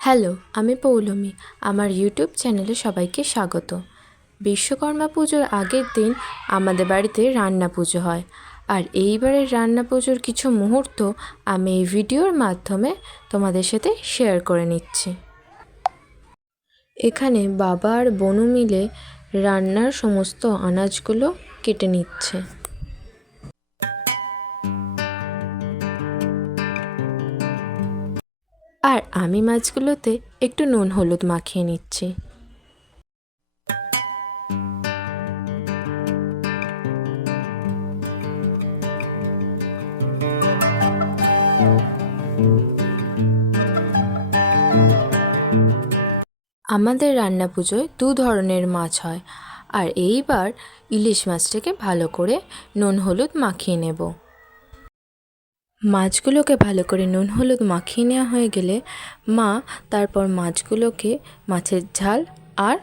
Hello, আমি পৌলমী। আমার YouTube চ্যানেলে সবাইকে স্বাগত। বিশ্বকর্মা পুজোর আগের দিন আমাদের বাড়িতে রান্না পুজো হয়। আর এইবারের রান্না পুজোর কিছু মুহূর্ত আমি এই ভিডিওর মাধ্যমে তোমাদের সাথে শেয়ার করে নিচ্ছি। এখানে বাবা আর বনু মিলে রান্নার সমস্ত আনাজগুলো কেটে নিচ্ছে। আর আমি মাছগুলোতে একটু নুন হলুদ মাখিয়ে নিচ্ছি। আমাদের রান্না পুজোয় দু ধরনের মাছ হয়, আর এইবার ইলিশ মাছটাকে ভালো করে নুন হলুদ মাখিয়ে নেব। মাছগুলোকে ভালো করে নুন হলুদ মাখিয়ে নেওয়া হয়ে গেলে মা তারপর মাছগুলোকে মাছের ঝাল আর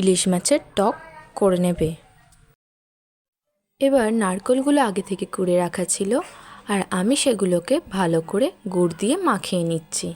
ইলিশ মাছের টক করে নেবে। এবার নারকেলগুলো আগে থেকে কুড়ে রাখা ছিল, আর আমি সেগুলোকে ভালো করে গুড় দিয়ে মাখিয়ে নিচ্ছি।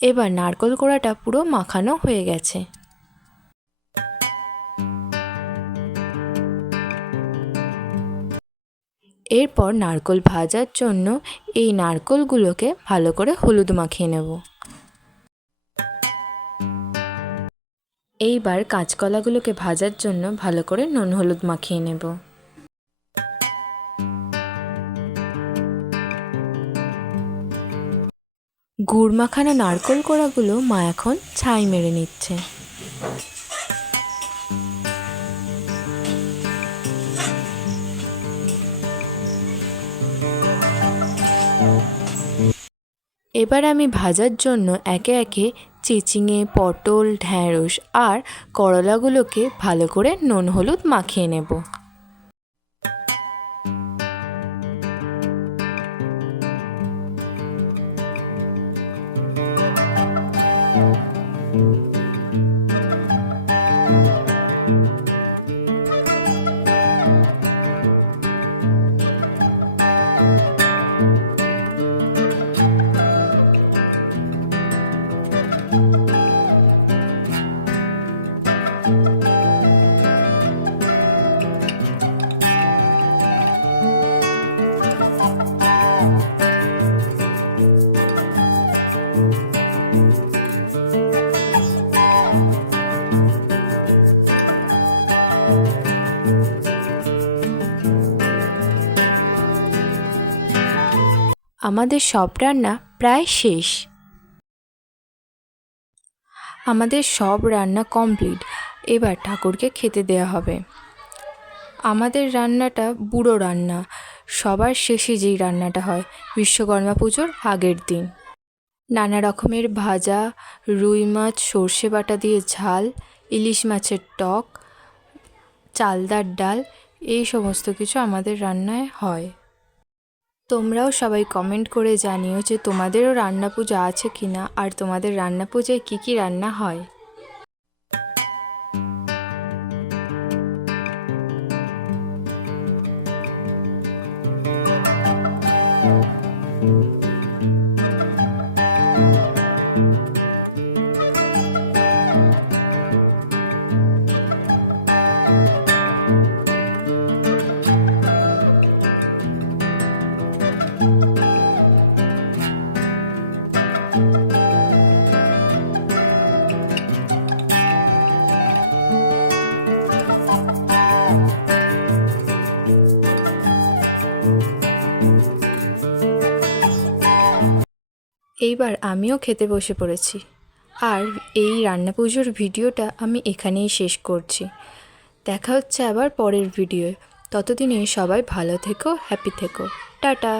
এবার নারকেল কোড়াটা পুরো মাখানো হয়ে গেছে। এরপর নারকেল ভাজার জন্য এই নারকেলগুলোকে ভালো করে হলুদ মাখিয়ে নেব। এইবার কাঁচকলাগুলোকে ভাজার জন্য ভালো করে নুন হলুদ মাখিয়ে নেব। গুড় মাখানো নারকেল কোড়াগুলো মা এখন ছাই মেরে নিচ্ছে। এবার আমি ভাজার জন্য একে একে চিচিঙে, পটল, ঢ্যাঁড়স আর করলাগুলোকে ভালো করে নুন হলুদ মাখিয়ে নেব। আমাদের সব রান্না প্রায় শেষ। আমাদের সব রান্না কমপ্লিট। এবার ঠাকুরকে খেতে দেওয়া হবে। আমাদের রান্নাটা বুড়ো রান্না, সবার শেষে যেই রান্নাটা হয় বিশ্বকর্মা পুজোর আগের দিন। নানা রকমের ভাজা, রুই মাছ সর্ষে বাটা দিয়ে ঝাল, ইলিশ মাছের টক, চালতার ডাল, এই সমস্ত কিছু আমাদের রান্নায় হয়। তোমরাও সবাই কমেন্ট করে জানিও যে তোমাদেরও রান্না পুজো আছে কিনা, আর তোমাদের রান্না পুজোয় কী কী রান্না হয়। এইবার আমিও খেতে বসে পড়েছি, আর এই রান্না পুজোর ভিডিওটা আমি এখানেই শেষ করছি। দেখা হচ্ছে আবার পরের ভিডিওয়। ততদিনে সবাই ভালো থেকো, হ্যাপি থেকো। টাটা।